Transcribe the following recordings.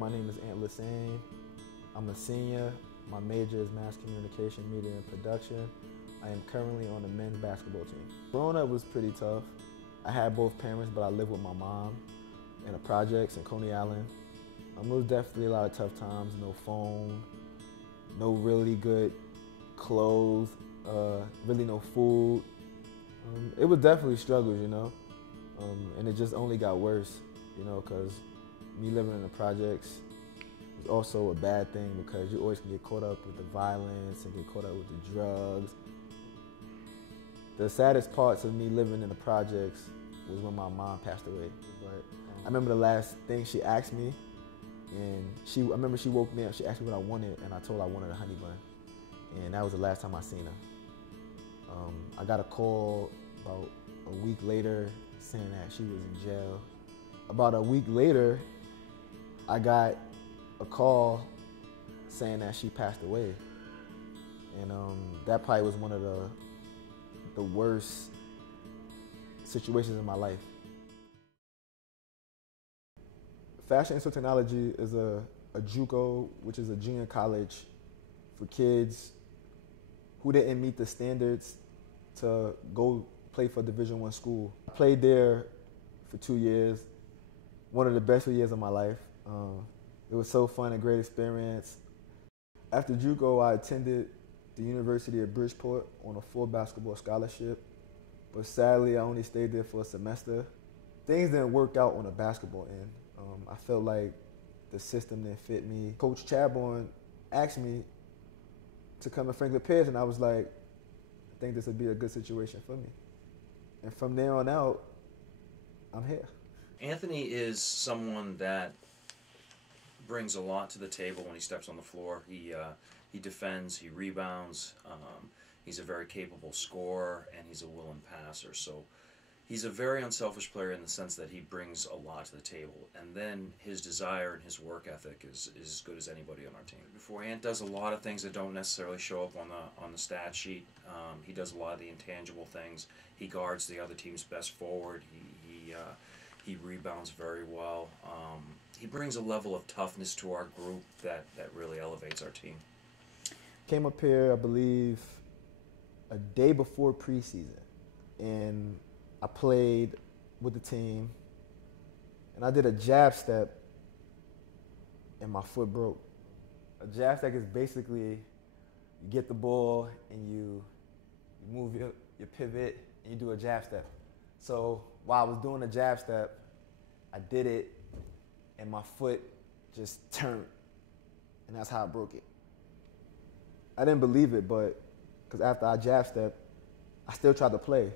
My name is Lessane. I'm a senior. My major is mass communication, media, and production. I am currently on the men's basketball team. Growing up was pretty tough. I had both parents, but I lived with my mom in the projects in Coney Island. It was definitely a lot of tough times. No phone, no really good clothes, really no food. It was definitely struggles, you know, and it just only got worse, you know, because me living in the projects was also a bad thing because you always can get caught up with the violence and get caught up with the drugs. The saddest parts of me living in the projects was when my mom passed away. But I remember the last thing she asked me, and I remember she woke me up, she asked me what I wanted, and I told her I wanted a honey bun. And that was the last time I seen her. I got a call about a week later saying that she was in jail. About a week later, I got a call saying that she passed away. And that probably was one of the worst situations in my life. Fashion and Technology is a JUCO, which is a junior college for kids who didn't meet the standards to go play for Division I school. I played there for 2 years, one of the best years of my life. It was so fun, a great experience. After JUCO, I attended the University of Bridgeport on a full basketball scholarship, but sadly, I only stayed there for a semester. Things didn't work out on the basketball end. I felt like the system didn't fit me. Coach Chadbourne asked me to come to Franklin Pierce, and I was like, I think this would be a good situation for me. And from there on out, I'm here. Anthony is someone that brings a lot to the table when he steps on the floor. He defends, he rebounds, he's a very capable scorer, and he's a willing passer. So he's a very unselfish player in the sense that he brings a lot to the table. And then his desire and his work ethic is as good as anybody on our team. Beforehand, does a lot of things that don't necessarily show up on the stat sheet. He does a lot of the intangible things. He guards the other team's best forward. He rebounds very well. He brings a level of toughness to our group that really elevates our team. Came up here, I believe, a day before preseason, and I played with the team, and I did a jab step, and my foot broke. A jab step is basically you get the ball and you move your pivot and you do a jab step. So while I was doing the jab step, I did it, and my foot just turned, and that's how I broke it. I didn't believe it, but because after I jab stepped, I still tried to play.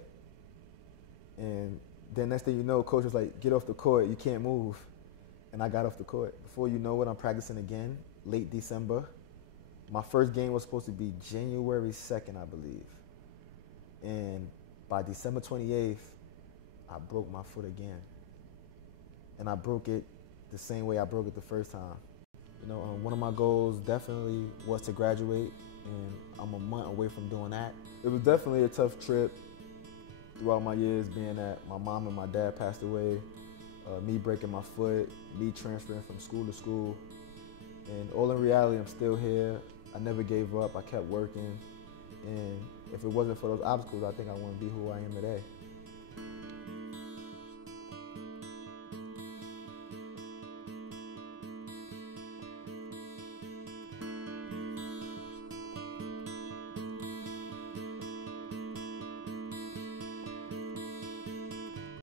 And then next thing you know, coach was like, get off the court, you can't move. And I got off the court. Before you know it, I'm practicing again, late December. My first game was supposed to be January 2nd, I believe. And by December 28th, I broke my foot again. And I broke it the same way I broke it the first time. You know, one of my goals definitely was to graduate, and I'm a month away from doing that. It was definitely a tough trip throughout my years, being that my mom and my dad passed away, me breaking my foot, me transferring from school to school. And all in reality, I'm still here. I never gave up, I kept working. And if it wasn't for those obstacles, I think I wouldn't be who I am today.